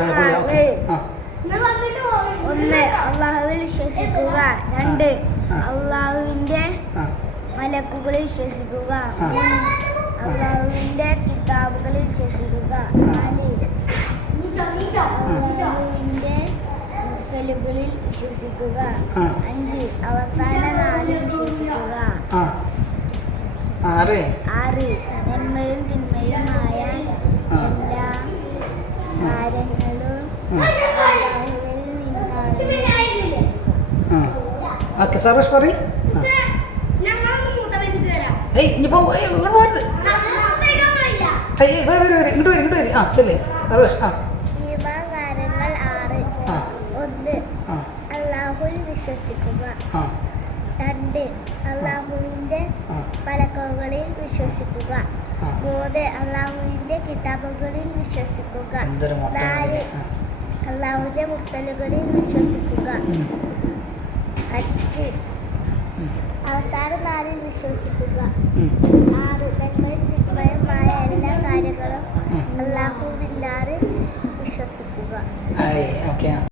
ആയിക്കോട്ടെ പോയി ഓക്കെ. ആ. ഒന്ന് അള്ളാഹുവിൽ വിശ്വസിക്കുക. രണ്ട് അല്ലാഹുവിന്റെ അള്ളാഹുവിന്റെ മലക്കുകളിൽ വിശ്വസിക്കുക. അല്ലാഹുവിന്റെ അള്ളാഹുവിന്റെ കിതാബുകളിൽ വിശ്വസിക്കുക. നാല് അള്ളാഹുവിന്റെ മുസലുകളിൽ വിശ്വസിക്കുക. അഞ്ച് അവസാന നാല് വിശ്വസിക്കുക. ആറ്. ആറ്. നന്മയും തിന്മയുമായ. എല്ലാ കാര്യങ്ങളും ഓക്കെ സർവേഷ് പറയും. ആ. ഏയ് ഇനിയിപ്പോ ഇങ്ങോട്ട് പോകരുത് ഏയ് ഏയ് വരൂ വരൂ ഇങ്ങോട്ട് വരും ഇങ്ങോട്ട് വരും. ആ ചെല്ലേ. സർവേഷ് ആ. കാര്യങ്ങൾ ആറ്. ആ. ഒന്ന് ആ. വിശ്വസിക്കുക. ആ. രണ്ട് അള്ളാഹുവിന്റെ ആ. വിശ്വസിക്കുക. ആ. മൂന്ന് അള്ളാഹുവിന്റെ കിതാബുകളിൽ വിശ്വസിക്കുക. നാല് അള്ളാഹുവിന്റെ മുർസലുകളിൽ വിശ്വസിക്കുക. അഞ്ച്. അവസാന നാളിൽ വിശ്വസിക്കുക. ആറ് നന്മയും തിന്മയുമായ എല്ലാ കാര്യങ്ങളും. അള്ളാഹുവില്ലാതെ വിശ്വസിക്കുക